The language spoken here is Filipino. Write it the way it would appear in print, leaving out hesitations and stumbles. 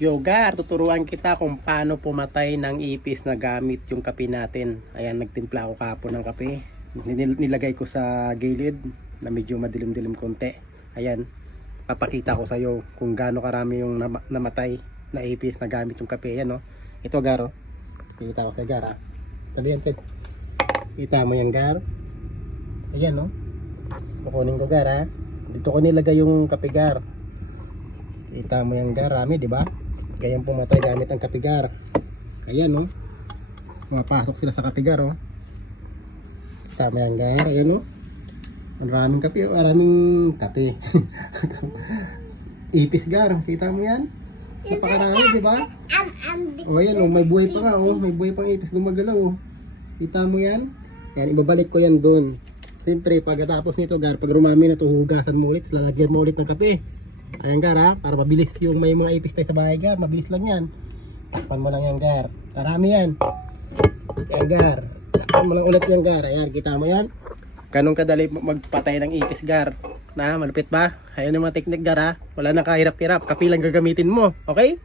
Yogar, tuturuan kita kung paano pumatay ng ipis na gamit yung kape natin. Ayan, nagtimpla ako kahapon ng kape. Nilagay ko sa gilid na medyo madilim-dilim konti. Ayan, papakita ko sa iyo kung gaano karami yung namatay na ipis na gamit yung kape. Ayan, no? Ito, Garo. Kita ko sa Gara. Sabihan, Ted. Kita mo yan, Gar. Ayan, no? Kukunin ko, Gar, ha? Dito ko nilagay yung kape, Gar. Kita mo yan, Gar. Rami, di ba? Gayang pumatay gamit ang kapigar. Ayan, no? Mapasok sila sa kapigar, oh. Tama yan, Gar. Ayan, no? Maraming kape, oh. Maraming kape. Ipis, Gar. Kita mo yan? Napakarami, di ba? O, ayan, oh. May buhay pa nga, oh. May buhay pang ipis gumagalaw, oh. Kita mo yan? Yan, ibabalik ko yan doon. Siyempre, pagkatapos nito, Gar, pag rumami na ito, hugasan mo ulit. Lalagyan mo ulit ng kape. Ayan, Gar, ha? Para mabilis yung may mga ipis tayo sa bahay, Gar. Mabilis lang yan. Takpan mo lang yan, Gar. Marami yan. Ayan, Gar. Takpan mo lang ulit yan, Gar. Ayan, kita mo yan. Ganun kadali magpatay ng ipis, Gar. Na, malupit ba? Ayan yung mga teknik, Gar, ha? Wala nang kahirap-hirap. Kapi lang gagamitin mo. Okay?